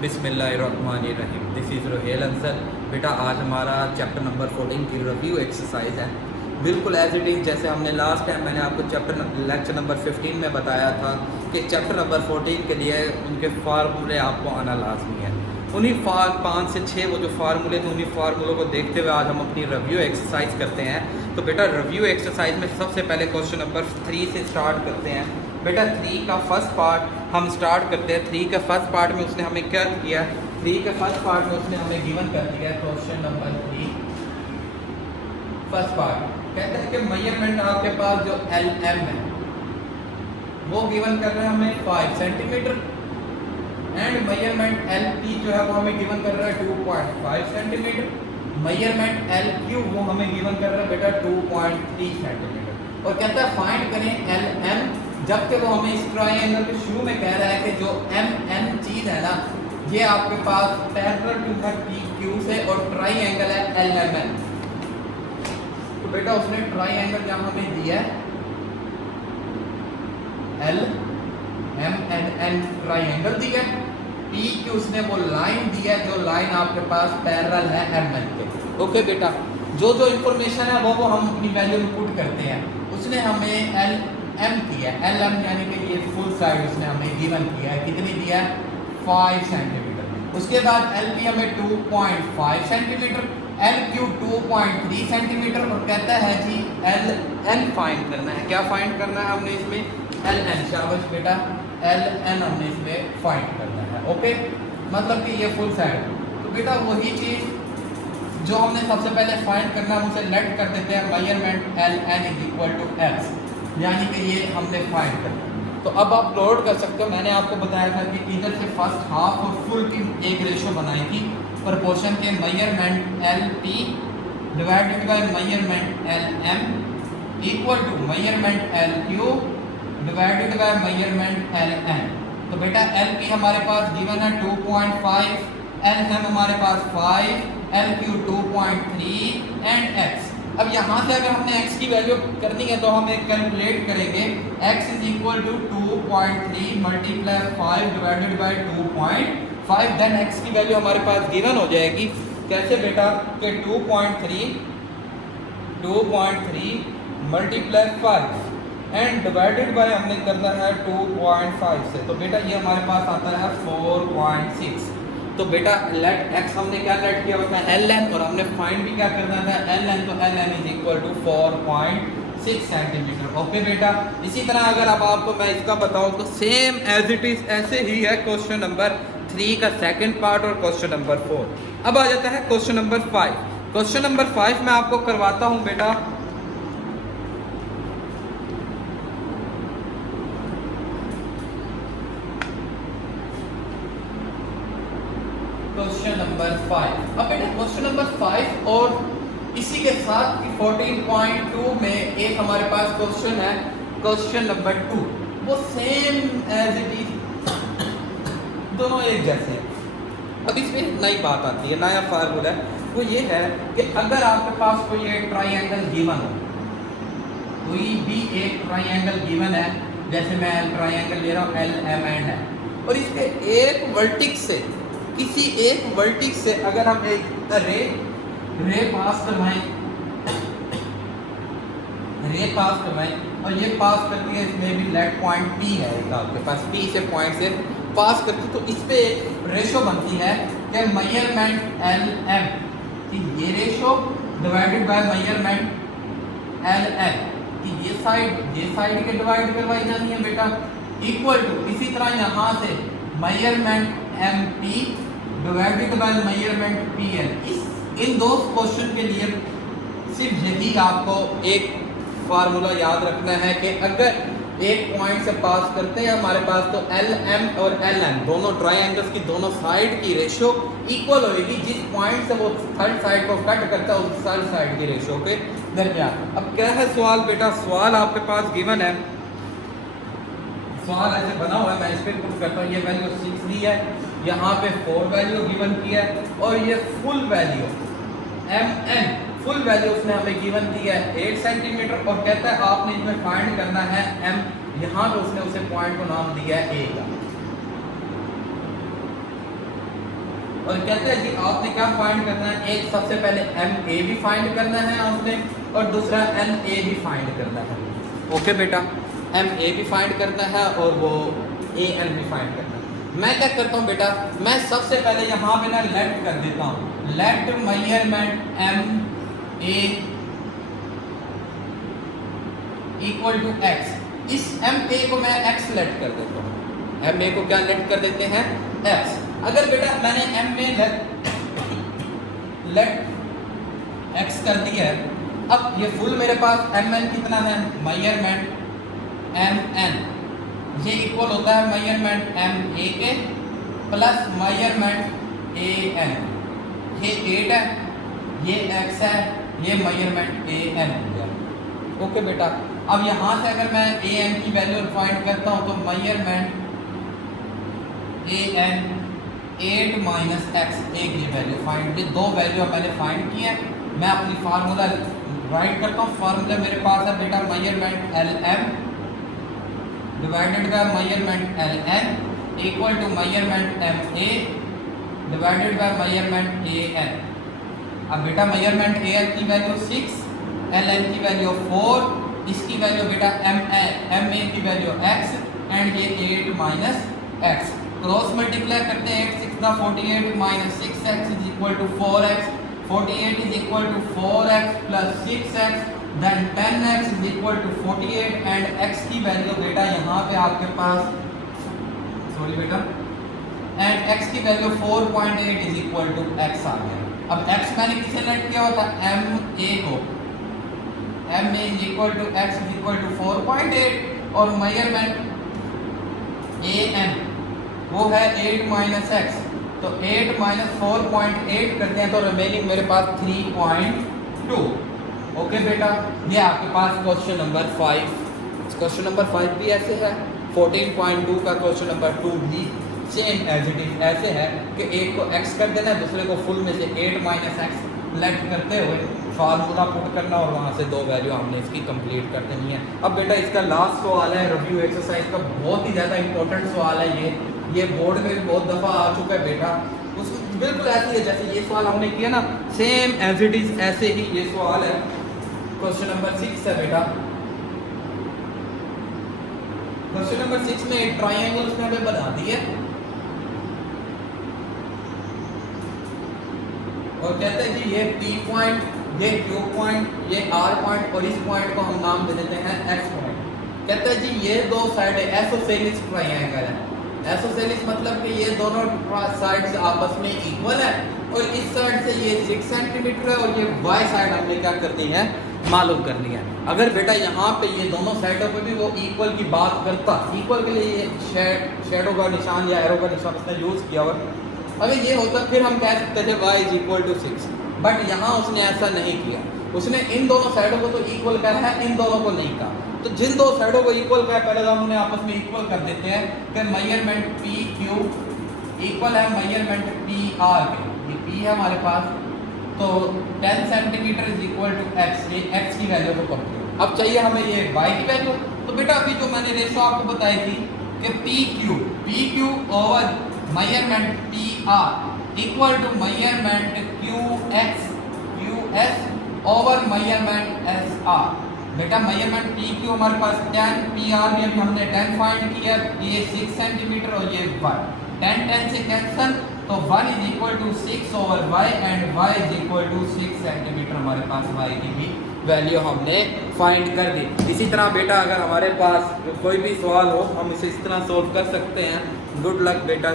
बिस्मिल्लाहिर्रहमानिर्रहीम। This is Rohel Ansar. बेटा आज हमारा चैप्टर नंबर 14 की रिव्यू एक्सरसाइज है, बिल्कुल एज इट इज़ जैसे हमने लास्ट टाइम मैंने आपको लेक्चर नंबर 15 में बताया था कि चैप्टर नंबर 14 के लिए उनके फार्मूले आपको आना लाजमी है। उन्हीं 5 से 6 वो जो फार्मूले थे, उन्हीं फार्मूलों को देखते हुए आज हम अपनी रिव्यू एक्सरसाइज करते हैं। तो बेटा रिव्यू एक्सरसाइज में सबसे पहले क्वेश्चन नंबर 3 से स्टार्ट करते हैं। बेटा 3 का फर्स्ट पार्ट हम स्टार्ट करते हैं। 3 के फर्स्ट पार्ट में उसने हमें क्या किया? 3 के फर्स्ट पार्ट में उसने हमें गिवन कर दिया क्वेश्चन नंबर 3 फर्स्ट पार्ट कहते हैं कि मेजरमेंट आपके पास जो एल एम है वो गिवन कर रहा है हमें 5 centimetre and measurement L P जो है वो हमें गिवन कर रहा है 2.5 सेंटीमीटर। मेजरमेंट एल क्यू वो हमें गिवन कर रहा है बेटा 2.3 सेंटीमीटर और कहता है फाइंड करें एल एम, जबकि वो हमें इस ट्रायंगल के शुरू में कह रहा है कि जो एम एन चीज़ है ना ये आपके पास पैरेलल टू है पी क्यू से और ट्रायंगल है एल एम एन। तो बेटा उसने ट्रायंगल जहाँ हमें दिया है L M N N triangle दिया है, पी की उसने वो लाइन दिया है जो लाइन आपके पास पैरेलल है एम एन के। ओके बेटा, जो जो इंफॉर्मेशन है वो हम अपनी वैल्यू में पुट करते हैं। उसने हमें एल एम किया है, एल एम यानी कि ये फुल साइड उसने हमें गिवन किया है, कितनी दिया है 5 सेंटीमीटर। उसके बाद एल पी हमें 2.5 सेंटीमीटर, एल क्यू 2.3 सेंटीमीटर और कहता है जी एल एन फाइंड करना है। क्या फाइंड करना है हमने इसमें? L N. शाबाश बेटा, एल एन हमने इसमें फाइंड करना है। ओके, मतलब कि ये फुल साइड। तो बेटा वही चीज़ जो हमने सबसे पहले फाइंड करना है उसे लेट कर देते हैं measurement L N is equal to X, यानी कि ये हमने फाइंड करना। तो अब आप प्लॉट कर सकते हो। मैंने आपको बताया था कि इधर से फर्स्ट हाफ और फुल की एक रेशो बनाई थी प्रोपोर्शन के measurement L P divided by measurement L M equal to measurement L Q divided by measurement L N. तो बेटा एल पी हमारे पास गिवन है 2.5, एल एम हमारे पास 5, एल क्यू 2.3 एंड एक्स। अब यहाँ से अगर हमने x की वैल्यू करनी है तो हम एक कैलकुलेट करेंगे। x is equal to 2.3 multiply 5 divided by 2.5, then x की वैल्यू हमारे पास गिवन हो जाएगी। कैसे बेटा? कि 2.3 मल्टीप्लाई 5 एंड डिवाइडेड बाय हमने करना है 2.5 से, तो बेटा ये हमारे पास आता है 4.6। तो बेटा लेट एक्स हमने क्या लेट किया होता है एल एन, और हमने फाइंड भी क्या करना था एल एन, तो L N is equal to 4.6 centimetre. Okay बेटा, इसी तरह अगर अब आपको मैं इसका बताऊं तो सेम एज इट इज ऐसे ही है क्वेश्चन नंबर 3 का सेकंड पार्ट और क्वेश्चन नंबर 4। अब आ जाता है क्वेश्चन नंबर 5। क्वेश्चन नंबर 5 मैं आपको करवाता हूं बेटा। Question number 5। अब बेटा क्वेश्चन नंबर 5 और इसी के साथ 14.2 में एक हमारे पास क्वेश्चन है क्वेश्चन नंबर 2, वो सेम एज इट इज, दोनों एक जैसे। अब इसमें नई बात आती है, नया फार्मूला है, वो ये है कि अगर आपके पास कोई एक ट्रायंगल गिवन हो, कोई भी एक ट्रायंगल गिवन है, जैसे मैं ट्रायंगल ले रहा हूँ एल एम एन है, और इसके एक वर्टिक्स से, किसी एक वर्टिक्स से अगर हम एक रे पास करवाएं और ये पास करती है, इसमें भी लेट पॉइंट पी है एक आपके पास, पी से पॉइंट से पास करती, तो इस पे एक रेशो बनती है कि मेजरमेंट एल एम कि ये ratio divided by measurement L N कि ये साइड के डिवाइड करवाई जानी है बेटा, इक्वल टू इसी तरह यहाँ से measurement M P divided by measurement P L. इन दो क्वेश्चन के लिए सिर्फ यही आपको एक फार्मूला याद रखना है कि अगर एक पॉइंट से पास करते हैं हमारे पास, तो एल एम और एल एन दोनों ट्रायंगल्स की दोनों साइड की रेशो इक्वल होगी। जिस पॉइंट से वो थर्ड साइड को कट करता है उस थर्ड साइड की रेशो के दरमियान। अब क्या है सवाल बेटा? सवाल आपके पास गिवन है, सवाल ऐसे बना हुआ है, मैं इस पर पुट करता हूँ। ये वैल्यू 6 दी है, यहाँ पे 4 वैल्यू गिवन की है, और ये full value M N full value उसने हमें गिवन दी है 8 सेंटीमीटर, और कहता है आपने इसमें फाइंड करना है एम। यहाँ पे उसने उसे पॉइंट को नाम दिया है ए का। और कहते हैं जी आपने क्या फाइंड करना है, एक सबसे पहले एम ए भी फाइंड करना है आपने और दूसरा एन ए भी फाइंड करना है। ओके बेटा, एम ए भी फाइंड करना है और वो ए एन भी फाइंड करना है। मैं क्या करता हूँ बेटा, मैं सबसे पहले यहाँ पे ना लेट कर देता हूँ, let measurement M A equal to X. इस एम ए को मैं एक्स लेट कर देता हूँ, एम ए को क्या लेट कर देते हैं, एक्स। अगर बेटा मैंने एम ए लेट एक्स कर दिया है, अब ये फुल मेरे पास एम एन कितना है, मेजरमेंट एम एन, ये इक्वल होता है मेजरमेंट एम ए के प्लस मेजरमेंट ए एन। ये 8 है, ये एक्स है, ये मेजरमेंट ए एन हो गया। ओके बेटा, अब यहाँ से अगर मैं ए एन की वैल्यू फाइंड करता हूँ तो measurement A N 8 minus x, एक ये वैल्यू फाइंड, ये दो वैल्यू मैंने फाइंड की है। मैं अपनी फार्मूला राइट करता हूँ, फार्मूला मेरे पास है बेटा measurement L M divided by measurement L N equal to measurement M A divided by measurement A N. अब बेटा मेजरमेंट ए एन की वैल्यू 6, एल एन की वैल्यू 4, इसकी वैल्यू बेटा एम ए की वैल्यू x एंड ये 8 minus x. Cross multiply करते हैं, 8 6 48 minus 6x is equal to 4x, 48 is equal to 4x plus 6x, then 10x is equal to 48 and x की value बेटा यहाँ पे आपके पास, सॉरी बेटा, एंड x की value 4.8 is equal to x आ गया। अब x मैंने किसे लेट किया होता, एम ए को, M A is equal to X is equal to 4.8 और मेजरमेंट ए एन वो है 8 माइनस एक्स, तो 8 माइनस 4.8 करते हैं तो रिमेनिंग मेरे पास 3.2। ओके बेटा, ये आपके पास क्वेश्चन नंबर 5। क्वेश्चन नंबर 5 भी ऐसे है, 14.2 का क्वेश्चन नंबर 2 भी सेम एज इट इज ऐसे है कि एक को x कर देना है, दूसरे को फुल में से 8 माइनस एक्स लेट करते हुए फार्मूला पुट करना और वहाँ से दो वैल्यू हमने इसकी कंप्लीट कर देनी है। अब बेटा इसका लास्ट सवाल है रिव्यू एक्सरसाइज का, बहुत ही ज़्यादा इंपॉर्टेंट सवाल है ये बोर्ड में भी बहुत दफ़ा आ चुका है बेटा। उस बिल्कुल ऐसी है जैसे ये सवाल हमने किया ना, सेम एज इट इज ऐसे ही ये सवाल है। क्वेश्चन नंबर 6 है बेटा, क्वेश्चन नंबर 6 में एक ट्राइंगल उसने हमें बना दी है और कहते हैं कि ये P पॉइंट, ये Q पॉइंट, ये R पॉइंट और इस पॉइंट को हम नाम दे देते हैं X पॉइंट। कहते हैं जी ये दो साइड एसोसेलिस ट्रायंगल है। एसोसेलिस मतलब कि ये दोनों साइड्स आपस में इक्वल है और इस साइड से ये 6 सेंटीमीटर है और ये Y साइड हमने क्या करनी है, मालूम करनी है। अगर बेटा यहाँ पे ये दोनों साइडों पे भी वो इक्वल की बात करता, इक्वल के लिए ये शेडो का निशान या एरो का निशान उसने यूज़ किया और अगर ये होता फिर हम कह सकते थे y is equal to 6, but यहाँ उसने ऐसा नहीं किया। उसने इन दोनों साइडों को तो इक्वल कहा है, इन दोनों को नहीं कहा। तो जिन दो साइडों को इक्वल कहा पहले तो हमने आपस में इक्वल कर देते हैं कि मेजरमेंट पी क्यू इक्वल है मेजरमेंट पी आर के। ये पी है हमारे पास, तो 10 centimetre is equal to X, ये एक्स की वैल्यू को कंप्लीट। अब चाहिए हमें ये y की वैल्यू, तो बेटा अभी जो मैंने रेशो आपको बताई थी कि P Q over measurement P R equal to measurement Q S over measurement S R. बेटा मेजरमेंट पी क्यू हमारे पास 10, पी आर में भी हमने 10 फाइंड किया, ये 6 सेंटीमीटर और ये 1, 10 से कैंसल, तो 1 is equal to 6 over y and y is equal to 6 centimetre. हमारे पास y की भी वैल्यू हमने फाइंड कर दी। इसी तरह बेटा अगर हमारे पास कोई भी सवाल हो हम इसे इस तरह सोल्व कर सकते हैं। गुड लक बेटा।